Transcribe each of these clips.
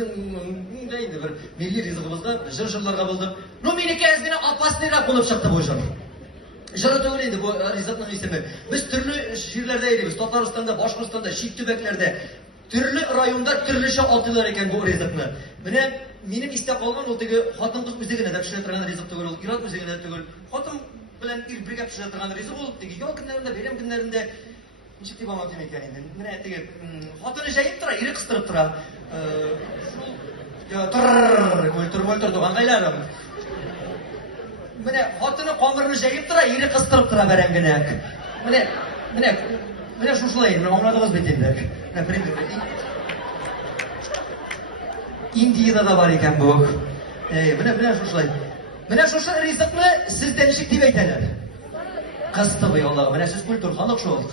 біздің енді бір милли ризығымызға жыр-жырларға болдық. Ну, менікі әзгені опасныйрақ болып шықты бұл жыр. Жыры түгіл енді бұл ризықтың есімі. Біз түрлі жерлерде едіміз. Татарстанда, Башқұртстанда, шет төбектерде, түрлі районда түрліше атылар екен бұл ризықны. Міне, менің есте қалған ол теге хатын қыз өзегіне де пішіре тұрған ризық түгіл, ол ират өзегіне де түгіл. Хатын білән бірге пішіре тұрған ризық ол теге ял күндерінде, берем күндерінде ничек деп алмап демек енді. Міне теге хатыны жайып тұра, ире қыстырып тұра. Тұр туған қайларым. Міне хатыны қоңырыны жайып тұра, ире қыстырып тұра бәрәңгінек. Міне шушылай, міне оңладығыз бетендік. Индияда да бар екен бұл. Міне шушылай. Міне шушы ризықны сізде нешік деп айталар? Қыстыбай Аллаға. Міне сіз культур халық шолық.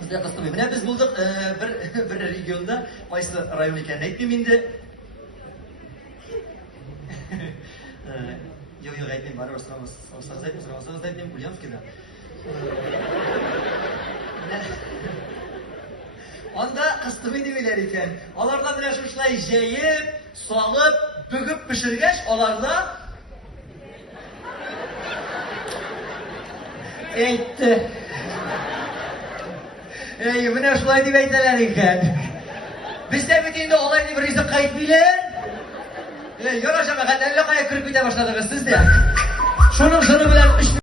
Бізде қыстыбай. Міне біз болдық бір регионда, қайсы район екенін айтпейм енді. Yok айтпейм, бары сұраңыз айтпейм, Ульяновскийда. Онда қыстыбай демейлер екен. Оларда міне шушылай жайып, салып, бүгіп пішіргеш, оларда әйтті. Міне шулай деп айталар екен. Бізде бітінде олай деп ризық қайтмейлер. Яра жама, әлі қая кіріп кете башладыңыз сізде. Шының жыры білән